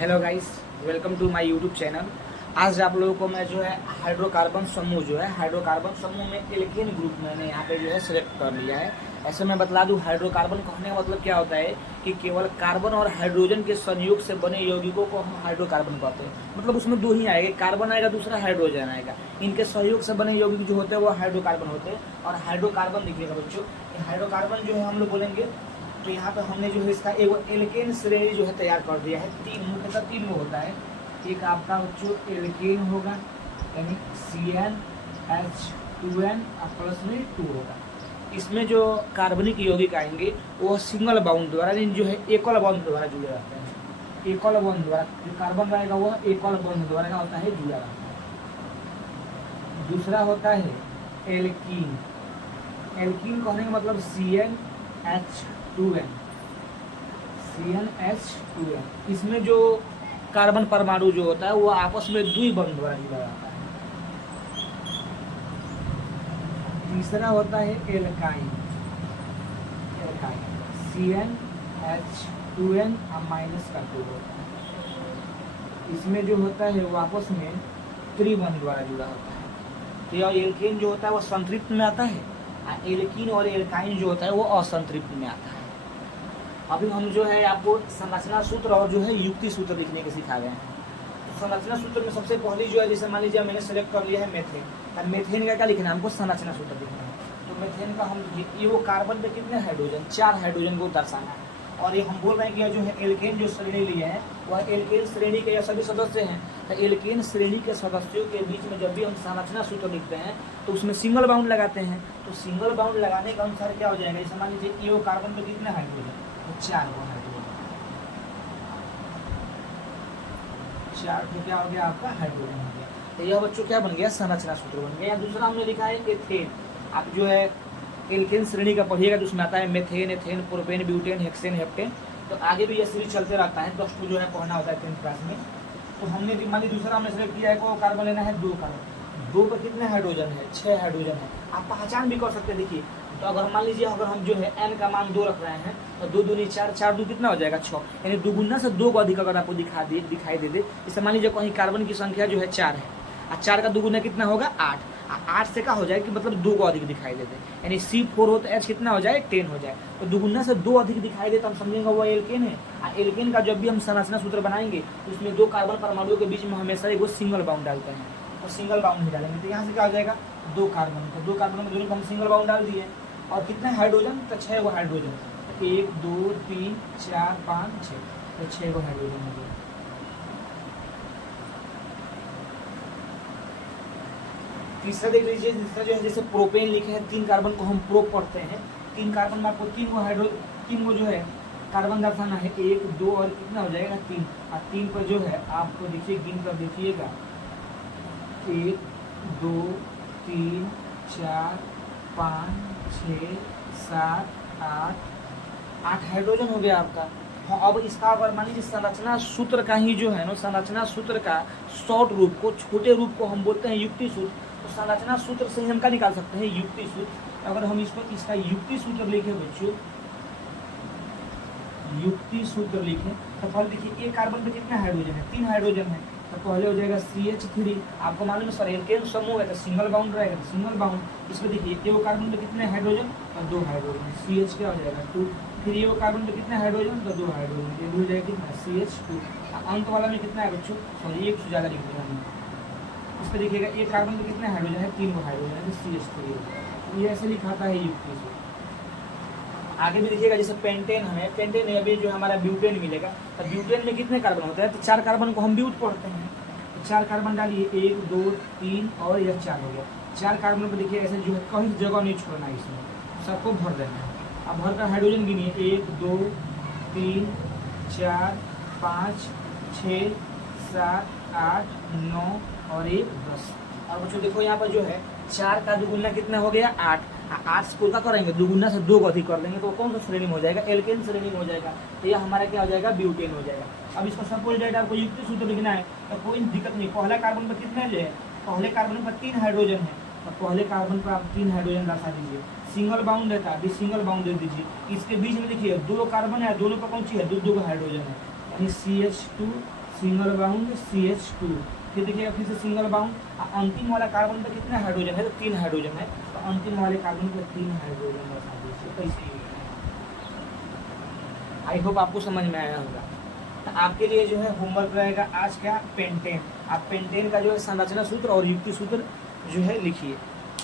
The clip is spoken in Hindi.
Hello guys, welcome to my YouTube channel. आज आप लोगों को मैं जो है हाइड्रोकार्बन समूह हाइड्रोकार्बन समूह में एल्केन ग्रुप मैंने यहाँ पे जो है सिलेक्ट कर लिया है। ऐसे मैं बतला दूँ, हाइड्रोकार्बन कहने का मतलब क्या होता है कि केवल कार्बन और हाइड्रोजन के संयोग से बने यौगिकों को हम हाइड्रोकार्बन कहते हैं। मतलब उसमें दो ही आएगा, कार्बन आएगा, दूसरा हाइड्रोजन आएगा। इनके सहयोग से बने यौगिक जो होते हैं वो हाइड्रोकार्बन होते हैं। और हाइड्रोकार्बन देखिएगा बच्चों, हाइड्रोकार्बन जो है हम लोग बोलेंगे तो यहाँ पे हमने जो है इसका एक एल्केन श्रेणी जो है तैयार कर दिया है। मुख्यतः तीन वो होता है। एक आपका बच्चों एल्केन होगा, यानी CnH2n प्लस में 2 होगा। इसमें जो कार्बनिक यौगिक आएंगे वो सिंगल बाउंड द्वारा, जो है एकल बॉन्ड द्वारा जुड़े रहते हैं। एकल बॉन्ड द्वारा जो कार्बन रहेगा वो एकल बॉन्ड द्वारा क्या होता है, जुड़ा रहता है। दूसरा होता है एल्कीन। एल्कीन कहने का मतलब CnH2n। इसमें जो कार्बन परमाणु जो होता है वो आपस में द्विबंध द्वारा जुड़ा रहता है। तीसरा होता है एल्काइन। CnH2n माइनस का 2 होता है। इसमें जो होता है वो आपस में त्रिबंध द्वारा जुड़ा होता है। तो यह एल्केन जो होता है वो संतृप्त में आता है, एल्कीन और एल्काइन जो होता है वो असंतृप्त में आता है। अभी हम जो है आपको संरचना सूत्र और जो है युक्ति सूत्र लिखने के सिखा गए हैं। तो संरचना सूत्र में सबसे पहली जो है, जैसे मान लीजिए मैंने सेलेक्ट कर लिया है मेथेन। अब मेथेन का क्या लिखना है, हमको संरचना सूत्र लिखना है। तो मेथेन का हम ये वो कार्बन पे कितने हाइड्रोजन, 4 हाइड्रोजन को दर्शाना है। और ये हम बोल रहे हैं कि जो है एल्केन जो श्रेणी लिए हैं वह एल्केन श्रेणी के सभी सदस्य हैं। तो एल्केन श्रेणी के सदस्यों के बीच में जब भी हम संरचना सूत्र लिखते हैं तो उसमें सिंगल बाउंड लगाते हैं। तो सिंगल बाउंड लगाने के अनुसार क्या हो जाएगा, जैसे मान लीजिए ये वो कार्बन पे कितने हाइड्रोजन, 4 को हाइड्रोजन, 4 तो क्या हो गया आपका हाइड्रोजन हो गया। तो यह बच्चों क्या बन गया, संरचना सूत्र बन गया। दूसरा हमने लिखा है एथेन। आप जो है एल्केन श्रेणी का पढ़िएगा तो उसमें आता है methane, ethane, propane, butane, hexane, heptane. तो आगे भी यह सीरीज चलते रहता है, 10 जो है पढ़ना होता है 10th क्लास में। तो हमने मान लीजिए दूसरा हमने सेलेक्ट किया है को कार्बन लेना है 2 कार्बन। 2 पर कितने हाइड्रोजन है, 6 हाइड्रोजन है। आप पहचान भी कर सकते हैं। देखिए, तो अगर मान लीजिए अगर हम जो है n का मान 2 रख रहे हैं तो 2 दूनी 4, 4 2 कितना हो जाएगा 6, यानी दुगुना से 2 को अधिक अगर आपको दिखाई दे दे। जैसे मान लीजिए कहीं कार्बन की संख्या जो है 4 है और 4 का दुगुना कितना होगा 8। 8 से क्या हो जाए कि मतलब 2 को अधिक दिखाई देते, यानी C4 हो तो H कितना हो जाए 10 हो जाए। तो दुगुना से 2 अधिक दिखाई दे तो हम समझेंगे वो एल्केन है। एल्केन का जब भी हम संरचना सूत्र बनाएंगे तो उसमें 2 कार्बन परमाणुओं के बीच में हमेशा एक सिंगल बाउंड डालते हैं। तो सिंगल बाउंड ही डालेंगे तो यहाँ से क्या हो जाएगा 2 कार्बन। तो 2 कार्बन में दोनों को हम सिंगल बाउंड डाल दिए। और कितने हाइड्रोजन, तो 6 को हाइड्रोजन। 1 2 3 4 5 6, तो 6 को हाइड्रोजन हो गया। तीसरा देख लीजिए, तीसरा जो है जैसे प्रोपेन लिखे हैं, 3 कार्बन को हम प्रोप पढ़ते हैं। 3 कार्बन में आपको 3 को जो है कार्बन दर्शाना है, 1 2 और कितना हो जाएगा 3। और 3 पर जो है आपको देखिए गिन कर देखिएगा 1 2 3 4 5 6 7 8 हाइड्रोजन हो गया आपका। हाँ, अब इसका अगर मान लीजिए संरचना सूत्र का ही जो है ना, संरचना सूत्र का शॉर्ट रूप को, छोटे रूप को हम बोलते हैं युक्ति सूत्र। तो संरचना सूत्र से हम क्या निकाल सकते हैं, युक्ति सूत्र। अगर हम इसका युक्ति सूत्र लिखें बच्चों, युक्ति सूत्र लिखें तो पहले देखिए एक कार्बन पे कितने हाइड्रोजन है, 3 हाइड्रोजन है। तो पहले हो जाएगा CH3। आपको मालूम है सर एल्केन समूह है तो सिंगल बाउंड रहेगा, तो सिंगल बाउंड। इसमें देखिए वो कार्बन पे कितने हाइड्रोजन, तो 2 हाइड्रोजन, CH क्या हो जाएगा 2। फिर ये वो कार्बन पे कितने हाइड्रोजन, तो 2 हाइड्रोजन, ये हो जाएगा कितना CH2। अंत वाला में कितना है बच्चों, सॉरी 1 से ज़्यादा लिख दिया हमने। इस पर देखिएगा एक कार्बन पे कितने हाइड्रोजन है, 3 को हाइड्रोजन है, तो CH3। ये ऐसे लिखाता है युक्ति से। आगे भी देखिएगा जैसे पेंटेन है, पेंटेन है अभी जो हमारा ब्यूटेन मिलेगा। तो ब्यूटेन में कितने कार्बन होते हैं, तो 4 कार्बन को हम ब्यूट पढ़ते हैं। तो 4 कार्बन डालिए, 1 2 3 और यह 4 हो गया। 4 कार्बन पर देखिए ऐसे जो है कहीं जगह नहीं छोड़ना है, इसमें सबको भर देना है। अब भर कर हाइड्रोजन गिनिए, 1 2 3 4 5 6 7 8 9 और 1 10। और बच्चों देखो यहाँ पर जो है 4 का दुगुना कितना हो गया 8। 8 से क्या करेंगे, दुगुना से 2 को अधिक कर लेंगे तो कौन सा श्रेणी में हो जाएगा, एल्केन श्रेणी में हो जाएगा। तो यह हमारा क्या हो जाएगा, ब्यूटेन हो जाएगा। अब इसको सपोज डेट आपको युक्ति सूत्र लिखना है तो कोई दिक्कत नहीं। पहला कार्बन पर कितने जो है, पहले कार्बन पर 3 हाइड्रोजन है, तो पहले कार्बन पर आप 3 हाइड्रोजन दर्शा दीजिए। सिंगल बाउंड रहता है, सिंगल बाउंड दे दीजिए। इसके बीच में देखिए 2 कार्बन है, दोनों पर कौन सी है, 2 हाइड्रोजन है, यानी CH2 सिंगल बाउंड CH2। फिर देखिएगा फिर से सिंगल बाउंड, अंतिम वाला कार्बन पे कितने हाइड्रोजन है, तो 3 हाइड्रोजन है, तो अंतिम वाले कार्बन पे 3 हाइड्रोजन बसा दीजिए। कैसे, आई होप आपको समझ में आया होगा। तो आपके लिए जो है होमवर्क रहेगा आज क्या, पेंटेन। आप पेंटेन का जो है संरचना सूत्र और युक्ति सूत्र जो है लिखिए।